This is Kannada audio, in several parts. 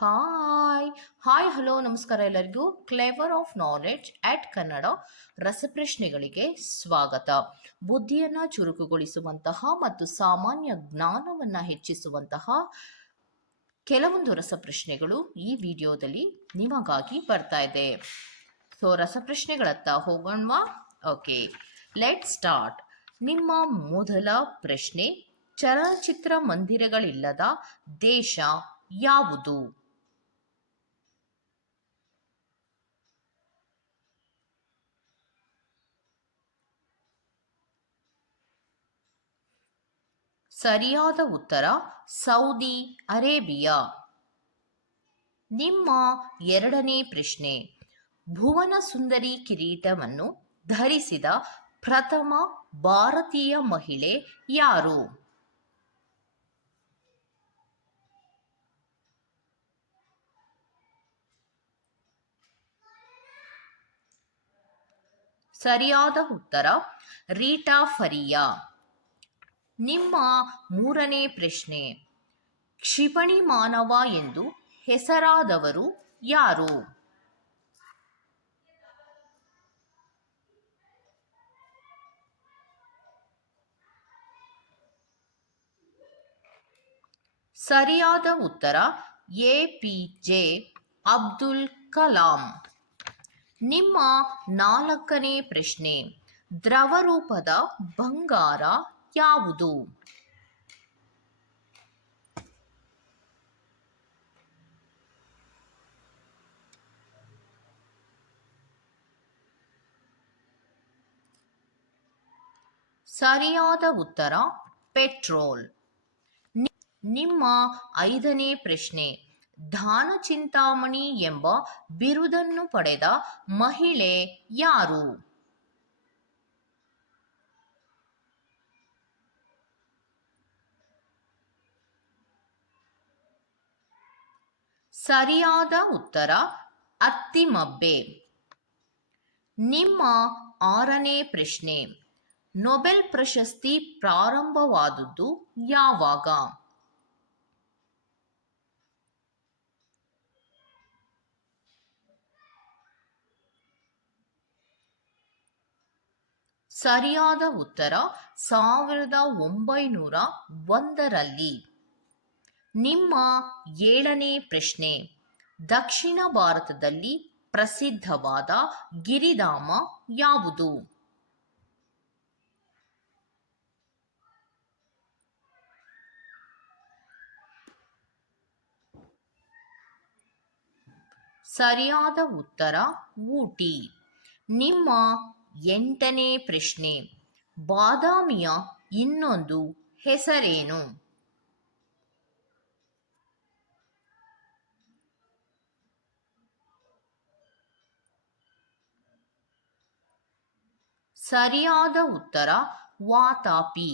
ಹಾಯ್ ಹಾಯ್ ಹಲೋ ನಮಸ್ಕಾರ ಎಲ್ಲರಿಗೂ. Clever of knowledge at Kannada ರಸಪ್ರಶ್ನೆಗಳಿಗೆ ಸ್ವಾಗತ. ಬುದ್ಧಿಯನ್ನು ಚುರುಕುಗೊಳಿಸುವಂತಹ ಮತ್ತು ಸಾಮಾನ್ಯ ಜ್ಞಾನವನ್ನು ಹೆಚ್ಚಿಸುವಂತಹ ಕೆಲವೊಂದು ರಸಪ್ರಶ್ನೆಗಳು ಈ ವಿಡಿಯೋದಲ್ಲಿ ನಿಮಗಾಗಿ ಬರ್ತಾ ಇದೆ. ಸೊ ರಸಪ್ರಶ್ನೆಗಳತ್ತ ಹೋಗೋಣವಾ? Okay, let start. ನಿಮ್ಮ ಮೊದಲ ಪ್ರಶ್ನೆ, ಚಲನಚಿತ್ರ ಮಂದಿರಗಳಿಲ್ಲದ ದೇಶ ಯಾವುದು? ಸರಿಯಾದ ಉತ್ತರ ಸೌದಿ ಅರೇಬಿಯಾ. ನಿಮ್ಮ ಎರಡನೇ ಪ್ರಶ್ನೆ, ಭುವನ ಸುಂದರಿ ಕಿರೀಟವನ್ನು ಧರಿಸಿದ ಪ್ರಥಮ ಭಾರತೀಯ ಮಹಿಳೆ ಯಾರು? ಸರಿಯಾದ ಉತ್ತರ ರೀಟಾ ಫರಿಯಾ. ನಿಮ್ಮ ಮೂರನೇ ಪ್ರಶ್ನೆ, ಕ್ಷಿಪಣಿ ಮಾನವ ಎಂದು ಹೆಸರಾದವರು ಯಾರು? ಸರಿಯಾದ ಉತ್ತರ ಎಪಿಜೆ ಅಬ್ದುಲ್ ಕಲಾಂ. ನಿಮ್ಮ ನಾಲ್ಕನೇ ಪ್ರಶ್ನೆ, ದ್ರವರೂಪದ ಬಂಗಾರ ಯಾವುದು? ಸರಿಯಾದ ಉತ್ತರ ಪೆಟ್ರೋಲ್. ನಿಮ್ಮ ಐದನೇ ಪ್ರಶ್ನೆ, ದಾನ ಚಿಂತಾಮಣಿ ಎಂಬ ಬಿರುದನ್ನು ಪಡೆದ ಮಹಿಳೆ ಯಾರು? ಸರಿಯಾದ ಉತ್ತರ ಅತ್ತಿಮಬ್ಬೆ. ನಿಮ್ಮ ಆರನೇ ಪ್ರಶ್ನೆ, ನೊಬೆಲ್ ಪ್ರಶಸ್ತಿ ಪ್ರಾರಂಭವಾದದ್ದು ಯಾವಾಗ? ಸರಿಯಾದ ಉತ್ತರ 1901ರಲ್ಲಿ. ನಿಮ್ಮ ಏಳನೇ ಪ್ರಶ್ನೆ, ದಕ್ಷಿಣ ಭಾರತದಲ್ಲಿ ಪ್ರಸಿದ್ಧವಾದ ಗಿರಿಧಾಮ ಯಾವುದು? ಸರಿಯಾದ ಉತ್ತರ ಊಟಿ. ನಿಮ್ಮ ಎಂಟನೇ ಪ್ರಶ್ನೆ, ಬಾದಾಮಿಯ ಇನ್ನೊಂದು ಹೆಸರೇನು? ಸರಿಯಾದ ಉತ್ತರ ವಾತಾಪಿ.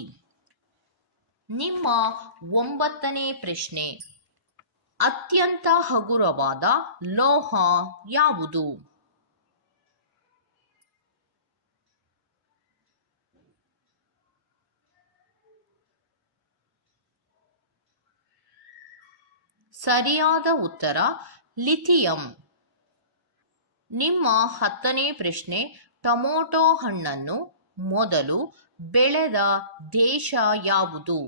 ನಿಮ್ಮ ಒಂಬತ್ತನೇ ಪ್ರಶ್ನೆ, ಅತ್ಯಂತ ಹಗುರವಾದ ಲೋಹ ಯಾವುದು? ಸರಿಯಾದ ಉತ್ತರ ಲಿಥಿಯಂ. ನಿಮ್ಮ ಹತ್ತನೇ ಪ್ರಶ್ನೆ, ಟೊಮೊಟೊ ಹಣ್ಣನ್ನು ಮೊದಲು ಬೆಳೆದ ದೇಶ ಯಾವುದು?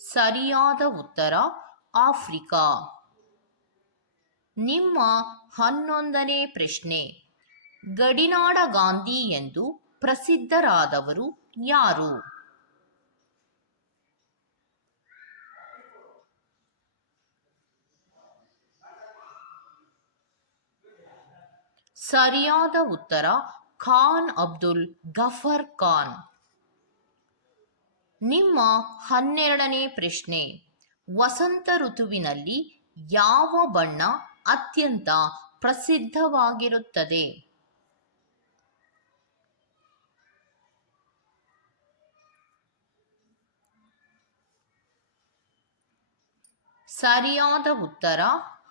ಸರಿಯಾದ ಉತ್ತರ ಆಫ್ರಿಕಾ. ನಿಮ್ಮ ಹನ್ನೊಂದನೇ ಪ್ರಶ್ನೆ, ಗಡಿನಾಡ ಗಾಂಧಿ ಎಂದು ಪ್ರಸಿದ್ಧರಾದವರು ಯಾರು? ಸರಿಯಾದ ಉತ್ತರ ಖಾನ್ ಅಬ್ದುಲ್ ಗಫರ್ ಖಾನ್. ನಿಮ್ಮ ಹನ್ನೆರಡನೇ ಪ್ರಶ್ನೆ, ವಸಂತ ಋತುವಿನಲ್ಲಿ ಯಾವ ಬಣ್ಣ ಅತ್ಯಂತ ಪ್ರಸಿದ್ಧವಾಗಿರುತ್ತದೆ? ಸರಿಯಾದ ಉತ್ತರ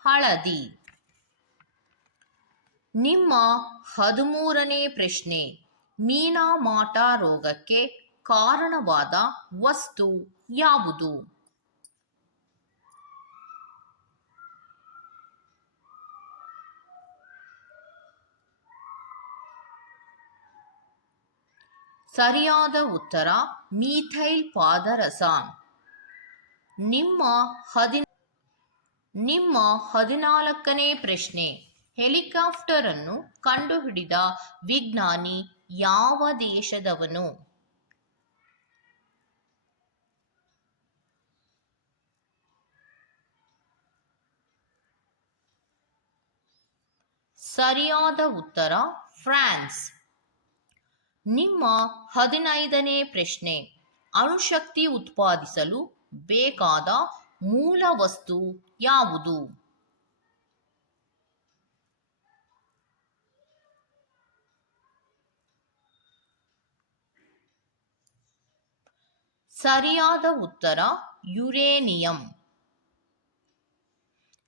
ಹಳದಿ. ನಿಮ್ಮ 13ನೇ ಪ್ರಶ್ನೆ, ಮೀನಾಮಾಟ ರೋಗಕ್ಕೆ ಕಾರಣವಾದ ವಸ್ತು ಯಾವುದು? ಸರಿಯಾದ ಉತ್ತರ ಮೀಥೈಲ್ ಪಾದರಸ. ನಿಮ್ಮ 14ನೇ ಪ್ರಶ್ನೆ. ಹೆಲಿಕಾಪ್ಟರ್ ಅನ್ನು ಕಂಡುಹಿಡಿದ ವಿಜ್ಞಾನಿ ಯಾವ ದೇಶದವನು? ಸರಿಯಾದ ಉತ್ತರ ಫ್ರಾನ್ಸ್. ನಿಮ್ಮ 15ನೇ ಪ್ರಶ್ನೆ. ಅಣುಶಕ್ತಿ ಉತ್ಪಾದಿಸಲು ಬೇಕಾದ ಮೂಲ ವಸ್ತು ಯಾವುದು? ಸರಿಯಾದ ಉತ್ತರ ಯುರೇನಿಯಂ.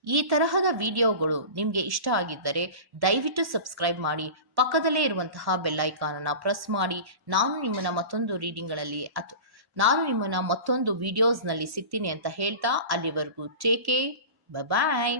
ಈ ತರಹದ ವಿಡಿಯೋಗಳು ನಿಮಗೆ ಇಷ್ಟ ಆಗಿದ್ದರೆ ದಯವಿಟ್ಟು ಸಬ್ಸ್ಕ್ರೈಬ್ ಮಾಡಿ, ಪಕ್ಕದಲ್ಲೇ ಇರುವಂತಹ ಬೆಲ್ ಐಕಾನ್ ಅನ್ನು ಪ್ರೆಸ್ ಮಾಡಿ. ನಾನು ನಿಮ್ಮನ್ನ ಮತ್ತೊಂದು ವಿಡಿಯೋಸ್ನಲ್ಲಿ ಸಿಗ್ತೀನಿ ಅಂತ ಹೇಳ್ತಾ, ಅಲ್ಲಿವರೆಗೂ ಟೇಕ್ ಕೇರ್, ಬಾಯ್.